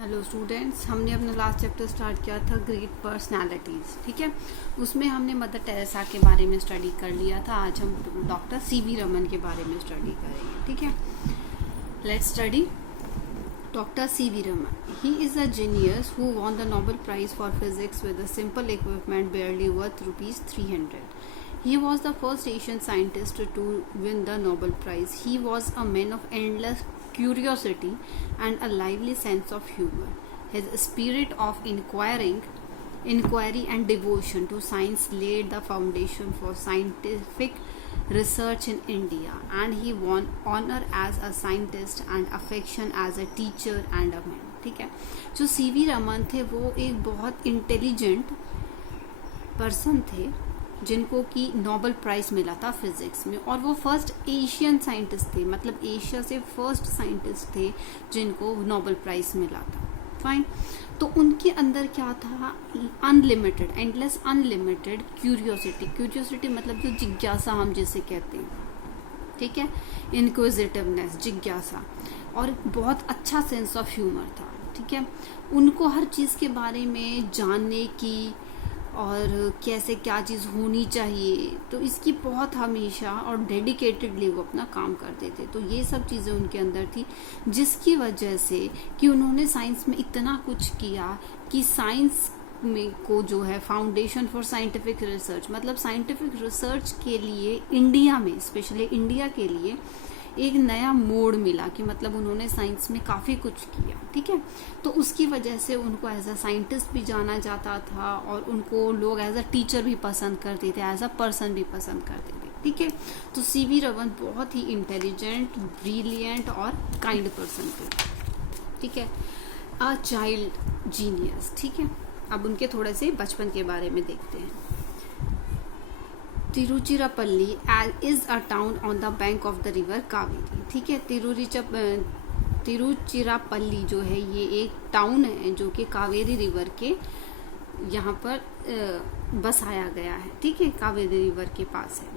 Hello students, हमने अपना last chapter start किया था ग्रेट पर्सनालिटीज़। ठीक है, उसमें हमने मदर टेरेसा के बारे में स्टडी कर लिया था। आज हम डॉक्टर सीवी रमन के बारे में स्टडी करेंगे। ठीक है, let's study doctor CV Raman. He is a genius who won the Nobel prize for physics with a simple equipment barely worth ₹300. He was the first Asian scientist to win the Nobel Prize. He was a man of endless curiosity and a lively sense of humor. His spirit of inquiry and devotion to science laid the foundation for scientific research in India, and he won honor as a scientist and affection as a teacher and a man. ठीक है, जो CV Raman थे वो एक बहुत intelligent person थे जिनको कि नोबेल प्राइज मिला था फिजिक्स में, और वो फर्स्ट एशियन साइंटिस्ट थे, मतलब एशिया से फर्स्ट साइंटिस्ट थे जिनको नोबेल प्राइज मिला था। फाइन, तो उनके अंदर क्या था? अनलिमिटेड, एंडलेस अनलिमिटेड क्यूरियोसिटी मतलब जो जिज्ञासा हम जिसे कहते हैं, ठीक है, इनक्विजिटिवनेस, जिज्ञासा, और बहुत अच्छा सेंस ऑफ ह्यूमर था। ठीक है, उनको हर चीज़ के बारे में जानने की और कैसे क्या चीज़ होनी चाहिए, तो इसकी बहुत हमेशा और डेडिकेटेडली वो अपना काम करते थे। तो ये सब चीज़ें उनके अंदर थी, जिसकी वजह से कि उन्होंने साइंस में इतना कुछ किया कि साइंस में को जो है फाउंडेशन फॉर साइंटिफिक रिसर्च, मतलब साइंटिफिक रिसर्च के लिए इंडिया में, स्पेशली इंडिया के लिए एक नया मोड़ मिला कि मतलब उन्होंने साइंस में काफ़ी कुछ किया। ठीक है, तो उसकी वजह से उनको एज अ साइंटिस्ट भी जाना जाता था और उनको लोग एज अ टीचर भी पसंद करते थे, एज अ पर्सन भी पसंद करते थे। ठीक है, तो सीवी रमन बहुत ही इंटेलिजेंट, ब्रिलियंट और काइंड पर्सन थे। ठीक है, अ चाइल्ड जीनियस। ठीक है, अब उनके थोड़े से बचपन के बारे में देखते हैं। Tiruchirappalli is a town on the bank of the river Kaveri. ठीक है, तिरुचिरापल्ली जो है ये एक टाउन है जो कि कावेरी रिवर के यहाँ पर बसाया गया है। ठीक है, कावेरी रिवर के पास है।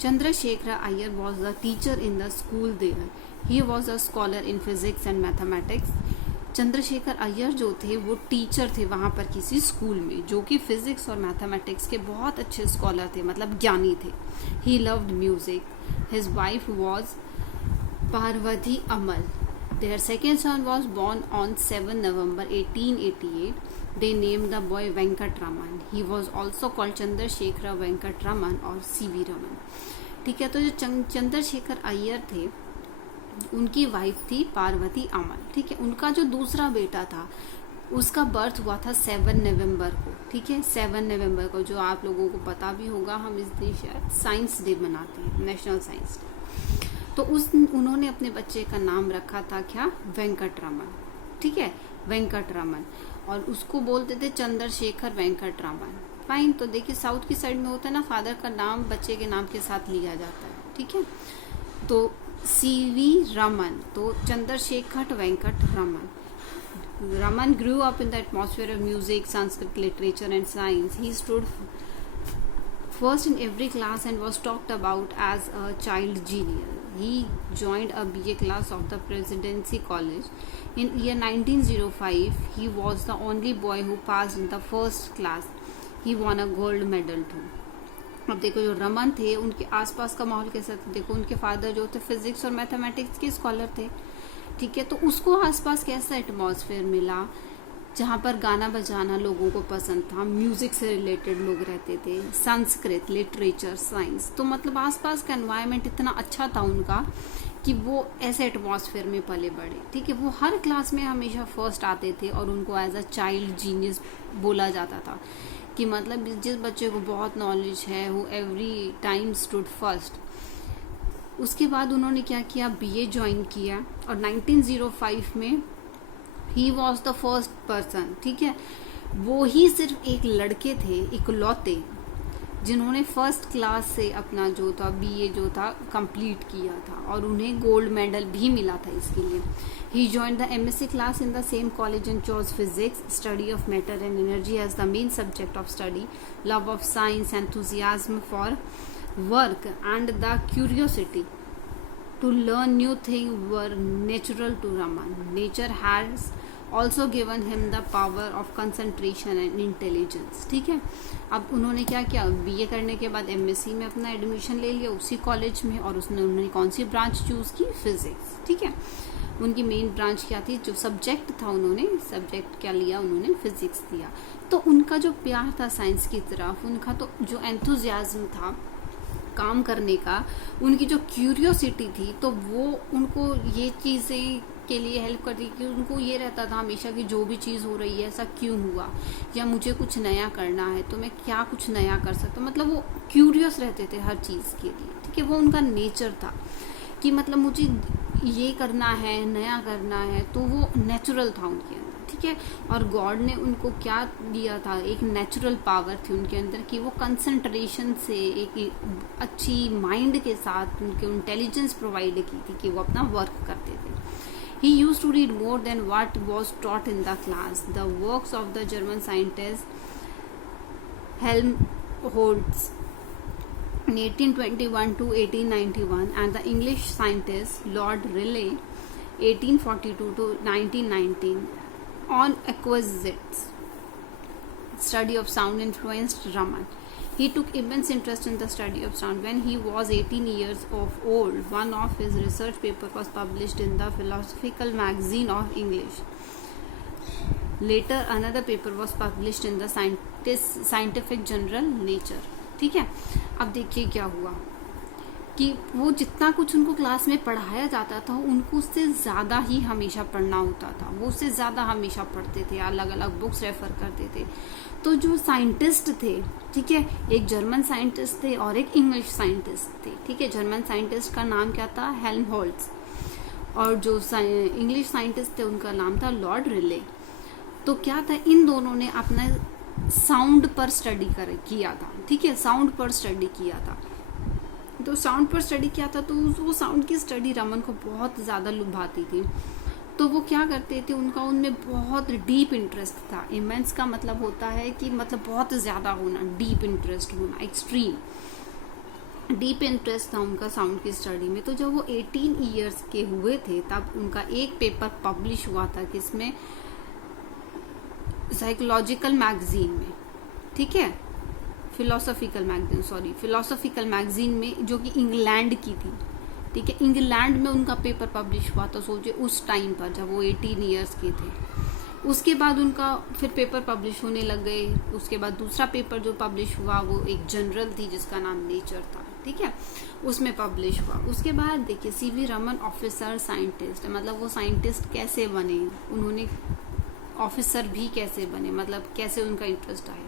Chandrashekhar Iyer was the teacher in the school there. He was a scholar in physics and mathematics. Chandrashekhar Iyer जो थे वो टीचर थे वहाँ पर किसी स्कूल में, जो कि फिजिक्स और मैथमेटिक्स के बहुत अच्छे स्कॉलर थे, मतलब ज्ञानी थे। He loved music. His wife was Parvathi Ammal. Their second son was born on 7 November 1888। They name the boy Venkata Raman. He was also called Chandrasekhara Venkata Raman और सीवी रमन। ठीक है, तो जो चंद्रशेखर अय्यर थे उनकी वाइफ थी पार्वती अमल। ठीक है, उनका जो दूसरा बेटा था उसका बर्थ हुआ था 7 नवंबर को। ठीक है, 7 नवंबर को, जो आप लोगों को पता भी होगा, हम इस दिन शायद साइंस डे मनाते हैं, नेशनल साइंस डे। तो उन्होंने अपने बच्चे का नाम रखा था क्या? वेंकट रमन। ठीक है, वेंकट रमन, और उसको बोलते थे चंद्रशेखर वेंकट रमन। फाइन, तो देखिए साउथ की साइड में होता है ना, फादर का नाम बच्चे के नाम के साथ लिया जाता है। ठीक है, तो सीवी रमन, तो Chandrashekhar Venkata Raman. Raman grew up in the atmosphere of music, Sanskrit, literature and science. He stood first in every class and was talked about as a child genius. He joined a BA class of the Presidency College. In year 1905, he was the only boy who passed in the first class. He won a gold medal too. अब देखो जो रमन थे उनके आसपास का माहौल कैसा था। देखो उनके फादर जो थे फिजिक्स और मैथमेटिक्स के स्कॉलर थे। ठीक है, तो उसको आसपास कैसा एटमॉस्फेयर मिला जहाँ पर गाना बजाना लोगों को पसंद था, म्यूजिक से रिलेटेड लोग रहते थे, संस्कृत, लिटरेचर, साइंस, तो मतलब आसपास का एनवायरनमेंट इतना अच्छा था उनका कि वो ऐसे एटमॉस्फेयर में पले बढ़े। ठीक है, वो हर क्लास में हमेशा फर्स्ट आते थे और उनको एज अ चाइल्ड जीनियस बोला जाता था कि मतलब जिस बच्चे को बहुत नॉलेज है वो एवरी टाइम स्टूड फर्स्ट। उसके बाद उन्होंने क्या किया? बीए ज्वाइन किया, और 1905 में he was the first person. ठीक है, वो ही सिर्फ एक लड़के थे इकलौते जिन्होंने फर्स्ट क्लास से अपना जो था बीए जो था कंप्लीट किया था, और उन्हें गोल्ड मेडल भी मिला था इसके लिए। He joined the MSc class in the same college and chose physics, study of matter and energy as the main subject of study, love of science, enthusiasm for work and the curiosity to learn new things were natural to Raman. Nature has also given him the power of concentration and intelligence. ठीक है, अब उन्होंने क्या किया, BA करने के बाद MSc में अपना एडमिशन ले लिया उसी कॉलेज में, और उन्होंने कौन सी ब्रांच चूज की, फिजिक्स। ठीक है, उनकी मेन ब्रांच क्या थी, जो सब्जेक्ट था उन्होंने सब्जेक्ट क्या लिया, उन्होंने फिजिक्स लिया। तो उनका जो प्यार था साइंस की तरफ, उनका तो जो एंथुजियाज्म था काम करने का, उनकी जो क्यूरियोसिटी थी, तो वो उनको ये चीज़ें के लिए हेल्प करती, कि उनको ये रहता था हमेशा कि जो भी चीज़ हो रही है ऐसा क्यों हुआ, या मुझे कुछ नया करना है तो मैं क्या कुछ नया कर सकता हूँ। मतलब वो क्यूरियस रहते थे हर चीज़ के लिए। ठीक है, वो उनका नेचर था कि मतलब मुझे ये करना है, नया करना है, तो वो नेचुरल था उनके अंदर। ठीक है, और गॉड ने उनको क्या दिया था, एक नेचुरल पावर थी उनके अंदर कि वो कंसंट्रेशन से, एक अच्छी माइंड के साथ उनके इंटेलिजेंस प्रोवाइड की थी कि वो अपना वर्क करते थे। He used to read more than what was taught in the class. The works of the German scientist Helmholtz in 1821 to 1891 and the English scientist Lord Rayleigh 1842 to 1919 on acquisites study of sound influenced Raman. He took immense interest in the study of sound. When he was 18 years of old, one of his research papers was published in the Philosophical Magazine of English. Later, another paper was published in the Scientific Journal Nature. ठीक है, अब देखिए क्या हुआ कि वो जितना कुछ उनको क्लास में पढ़ाया जाता था, उनको उससे ज़्यादा ही हमेशा पढ़ना होता था। वो उससे ज़्यादा हमेशा पढ़ते थे, अलग अलग बुक्स रेफर करते थे। तो जो साइंटिस्ट थे, ठीक है, एक जर्मन साइंटिस्ट थे और एक इंग्लिश साइंटिस्ट थे। ठीक है, जर्मन साइंटिस्ट का नाम क्या था, हेल्महोल्ट्ज, और जो इंग्लिश साइंटिस्ट थे उनका नाम था लॉर्ड रिले। तो क्या था, इन दोनों ने अपना साउंड पर स्टडी किया था। ठीक है, साउंड पर स्टडी किया था। तो साउंड पर स्टडी किया था, तो वो साउंड की स्टडी रमन को बहुत ज़्यादा लुभाती थी। तो वो क्या करते थे, उनका उनमें बहुत डीप इंटरेस्ट था। इमेंस का मतलब होता है कि मतलब बहुत ज़्यादा होना, डीप इंटरेस्ट होना, एक्सट्रीम डीप इंटरेस्ट था उनका साउंड की स्टडी में। तो जब वो 18 ईयर्स के हुए थे, तब उनका एक पेपर पब्लिश हुआ था, किसमें, साइकोलॉजिकल मैगजीन में। ठीक है, फिलोसॉफिकल मैगजीन में, जो कि इंग्लैंड की थी। ठीक है, इंग्लैंड में उनका पेपर पब्लिश हुआ। तो सोचिए उस टाइम पर जब वो 18 ईयर्स के थे। उसके बाद उनका फिर पेपर पब्लिश होने लग गए। उसके बाद दूसरा पेपर जो पब्लिश हुआ वो एक जनरल थी जिसका नाम नेचर था। ठीक है, उसमें पब्लिश हुआ। उसके बाद देखिए सीवी रमन ऑफिसर साइंटिस्ट, मतलब वो साइंटिस्ट कैसे बने, उन्होंने ऑफिसर भी कैसे बने, मतलब कैसे उनका इंटरेस्ट आया।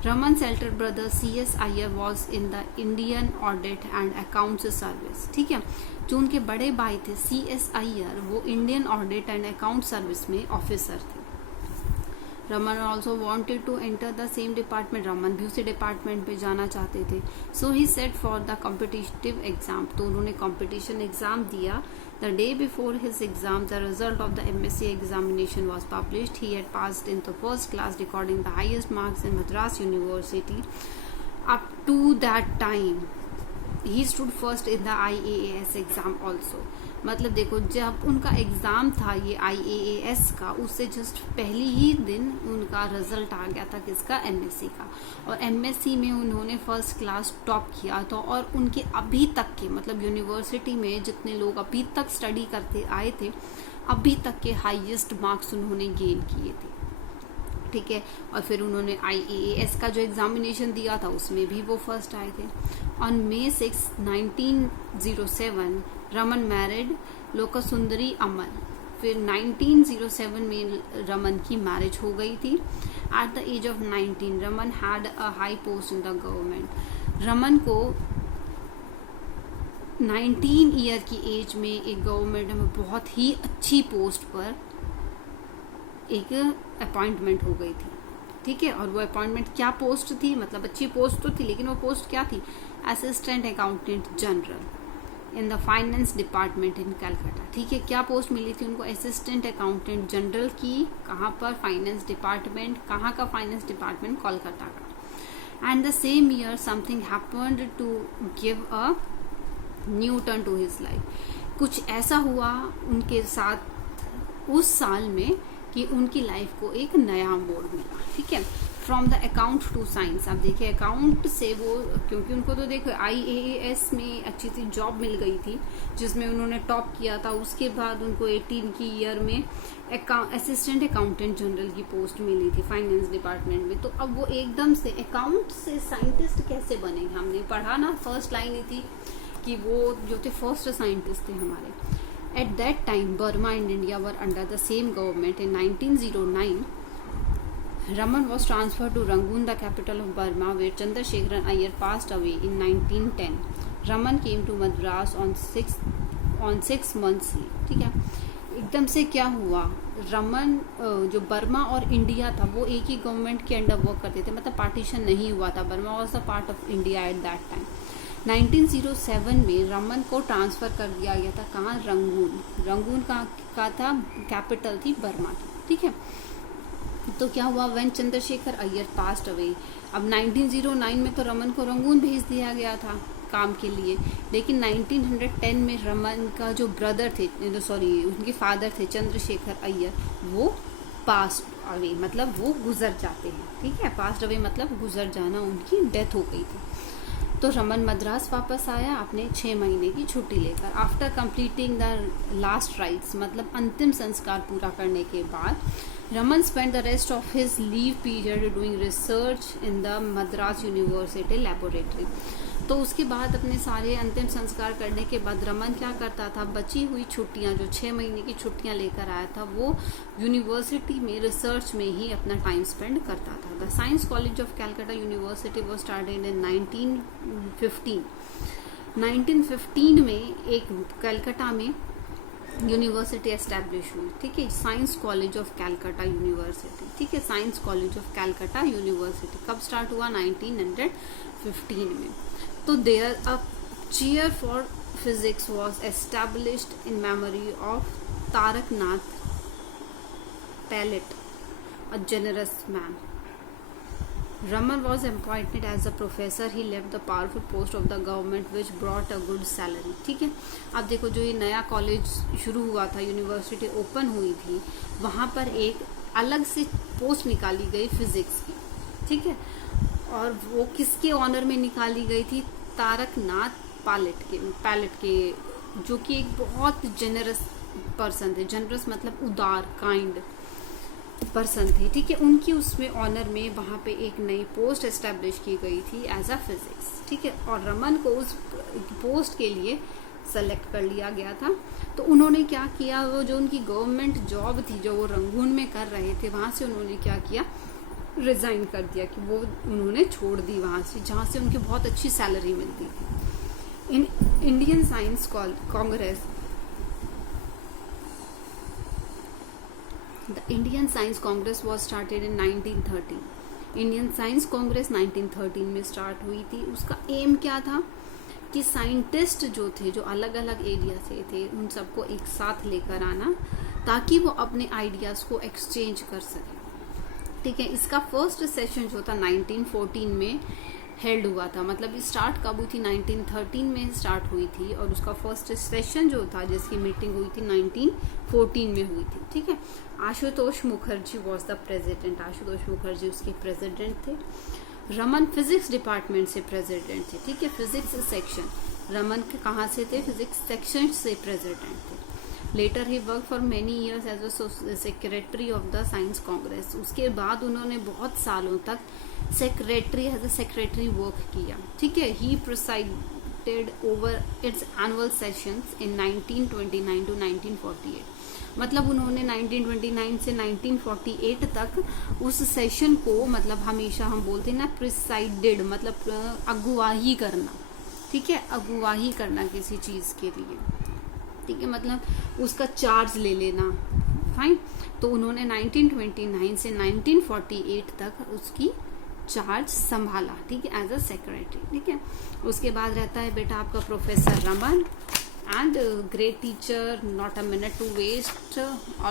Raman's elder brother C.S. Iyer was in the Indian Audit and Accounts Service. ठीक है, जो उनके बड़े भाई थे C.S. Iyer, वो Indian audit and account service में ऑफिसर थे। Raman also wanted to enter the same department, Raman भी उसी डिपार्टमेंट में जाना चाहते थे। So he sat for the competitive exam, तो उन्होंने कॉम्पिटिशन एग्जाम दिया। The day before his exam, the result of the MSc examination was published. He had passed in the first class, recording the highest marks in Madras University. Up to that time, he stood first in the IAAS exam also. मतलब देखो, जब उनका exam था ये IAAS का, उससे just पहले ही दिन उनका रिजल्ट आ गया था, किसका, MSc का। और MSc में उन्होंने फर्स्ट क्लास टॉप किया था। और उनके अभी तक के, मतलब यूनिवर्सिटी में जितने लोग अभी तक स्टडी करते आए थे, अभी तक के हाईएस्ट मार्क्स उन्होंने गेन किए थे। ठीक है, और फिर उन्होंने IAAS का जो एग्जामिनेशन दिया था उसमें भी वो फर्स्ट आए थे। On May 6, 1907 Raman married Lokasundari Ammal. फिर 1907 में रमन की मैरिज हो गई थी। At the age of 19 Raman had a high post in the government. Raman को 19 ईयर की एज में एक गवर्नमेंट में बहुत ही अच्छी पोस्ट पर एक अपॉइंटमेंट हो गई थी। ठीक है, और वो अपॉइंटमेंट क्या पोस्ट थी, मतलब अच्छी पोस्ट तो थी, लेकिन वो पोस्ट क्या थी, assistant accountant general in the finance department in Calcutta. ठीक है, क्या पोस्ट मिली थी उनको, असिस्टेंट अकाउंटेंट जनरल की। कहाँ पर, फाइनेंस डिपार्टमेंट। कहाँ का फाइनेंस डिपार्टमेंट, कोलकाता का। And the same year something happened to give a new turn to his life. कुछ ऐसा हुआ उनके साथ उस साल में कि कि उनकी लाइफ को एक नया मोड़ मिला। ठीक है, from the account to science. अब देखिए अकाउंट से वो, क्योंकि उनको तो देखो IAS में अच्छी सी जॉब मिल गई थी जिसमें उन्होंने टॉप किया था। उसके बाद उनको 18 की ईयर में असिस्टेंट अकाउंटेंट जनरल की पोस्ट मिली थी फाइनेंस डिपार्टमेंट में। तो अब वो एकदम से अकाउंट से साइंटिस्ट कैसे बने, हमने पढ़ा ना, फर्स्ट लाइन ही थी कि वो जो थे फर्स्ट साइंटिस्ट थे हमारे। At that time Burma and India were under the same government. In 1909 Raman was transferred to Rangoon, the capital of Burma, where Chandrasekharan Iyer passed away in 1910. Raman came to Madras on 6 months leave. ठीक है, एकदम से क्या हुआ, रमन जो Burma और India था वो एक ही गवर्नमेंट के अंडर वर्क करते थे, मतलब पार्टीशन नहीं हुआ था। Burma was the part of India at that time. 1907 में रमन को ट्रांसफर कर दिया गया था, कहाँ, रंगून। रंगून का था कैपिटल थी बर्मा की। ठीक है, तो क्या हुआ, when Chandrashekhar Iyer passed away. अब 1909 में तो रमन को रंगून भेज दिया गया था काम के लिए, लेकिन 1910 में रमन का जो ब्रदर थे, उनके फादर थे चंद्रशेखर अय्यर, वो पास्ट अवे मतलब वो गुजर जाते हैं। ठीक है, पास्ट अवे मतलब गुजर जाना, उनकी डेथ हो गई थी। तो रमन मद्रास वापस आया अपने 6 महीने की छुट्टी लेकर। After completing the last rites मतलब अंतिम संस्कार पूरा करने के बाद Raman spend the rest of his leave period doing research in the Madras university laboratory. तो उसके बाद अपने सारे अंतिम संस्कार करने के बाद रमन क्या करता था, बची हुई छुट्टियां जो 6 महीने की छुट्टियां लेकर आया था वो यूनिवर्सिटी में रिसर्च में ही अपना टाइम स्पेंड करता था। The science college of Calcutta university was started in 1915। 1915 में एक कलकत्ता में यूनिवर्सिटी एस्टेब्लिश हुई। ठीक है, science college of Calcutta university. ठीक है, science college of Calcutta university कब स्टार्ट हुआ, 1915 में। तो there a chair for physics was established in memory of Taraknath Palit, a generous man. Raman was appointed as a professor. He left the powerful post of the government which brought a good salary. ठीक है, अब देखो जो ये नया college शुरू हुआ था, यूनिवर्सिटी ओपन हुई थी, वहाँ पर एक अलग से पोस्ट निकाली गई फिजिक्स की। ठीक है, और वो किसके ऑनर में निकाली गई थी, तारकनाथ पैलेट के जो कि एक बहुत जेनरस पर्सन थे। जेनरस मतलब उदार, काइंड पर्सन थे। ठीक है, उनकी उसमें ऑनर में वहाँ पे एक नई पोस्ट एस्टेब्लिश की गई थी एज अ फिजिक्स। ठीक है, और रमन को उस पोस्ट के लिए सेलेक्ट कर लिया गया था। तो उन्होंने क्या किया, वो जो उनकी गवर्नमेंट जॉब थी जो वो रंगून में कर रहे थे, वहाँ से उन्होंने क्या किया, रिजाइन कर दिया, कि वो उन्होंने छोड़ दी वहाँ से, जहाँ से उनकी बहुत अच्छी सैलरी मिलती थी। In Indian science Congress, The Indian Science Congress was started in 1913. Indian science Congress 1913 में स्टार्ट हुई थी। उसका एम क्या था कि साइंटिस्ट जो थे, जो अलग अलग एरिया से थे, उन सबको एक साथ लेकर आना ताकि वो अपने आइडियाज को एक्सचेंज कर सके। ठीक है, इसका फर्स्ट सेशन जो था 1914 में हेल्ड हुआ था, मतलब स्टार्ट कब हुई थी, 1913 में स्टार्ट हुई थी, और उसका फर्स्ट सेशन जो था जिसकी मीटिंग हुई थी 1914 में हुई थी। ठीक है, Ashutosh Mukherjee was the president. Ashutosh Mukherjee उसके प्रेसिडेंट थे। रमन फिजिक्स डिपार्टमेंट से प्रेसिडेंट थे। ठीक है, फिजिक्स सेक्शन, रमन के कहाँ से थे, फिजिक्स सेक्शन से प्रेसिडेंट थे। Later he work for many years as a secretary of the science congress. उसके बाद उन्होंने बहुत सालों तक एज अ सेक्रेटरी वर्क किया। ठीक है, he presided over its annual sessions in 1929 to 1948। मतलब उन्होंने 1929 से 1948 तक उस सेशन को, मतलब हमेशा हम बोलते हैं ना प्रिसाइडेड, मतलब अगुवाही करना। ठीक है, अगुवाही करना किसी चीज के लिए। ठीक है, मतलब उसका चार्ज ले लेना। फाइन, तो उन्होंने 1929 से 1948 तक उसकी चार्ज संभाला। ठीक है, एज अ सेक्रेटरी। ठीक है, उसके बाद रहता है बेटा आपका professor Raman, and great teacher, not a minute to waste,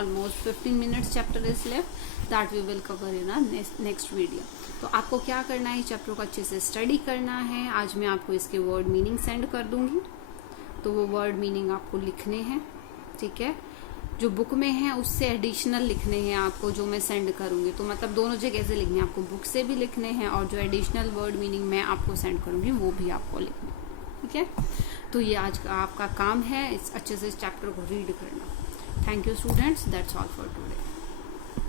almost 15 minutes chapter is left that we will cover in our next video. तो आपको क्या करना है, चैप्टर को अच्छे से स्टडी करना है। आज मैं आपको इसके वर्ड मीनिंग सेंड कर दूंगी, तो वो वर्ड मीनिंग आपको लिखने हैं। ठीक है, जो बुक में है उससे एडिशनल लिखने हैं आपको, जो मैं सेंड करूंगी। तो मतलब दोनों जगह से लिखने हैं आपको, बुक से भी लिखने हैं और जो एडिशनल वर्ड मीनिंग मैं आपको सेंड करूंगी वो भी आपको लिखने, ठीक है। तो ये आज का आपका काम है, इस अच्छे से इस चैप्टर को रीड करना। Thank you students, that's all for today.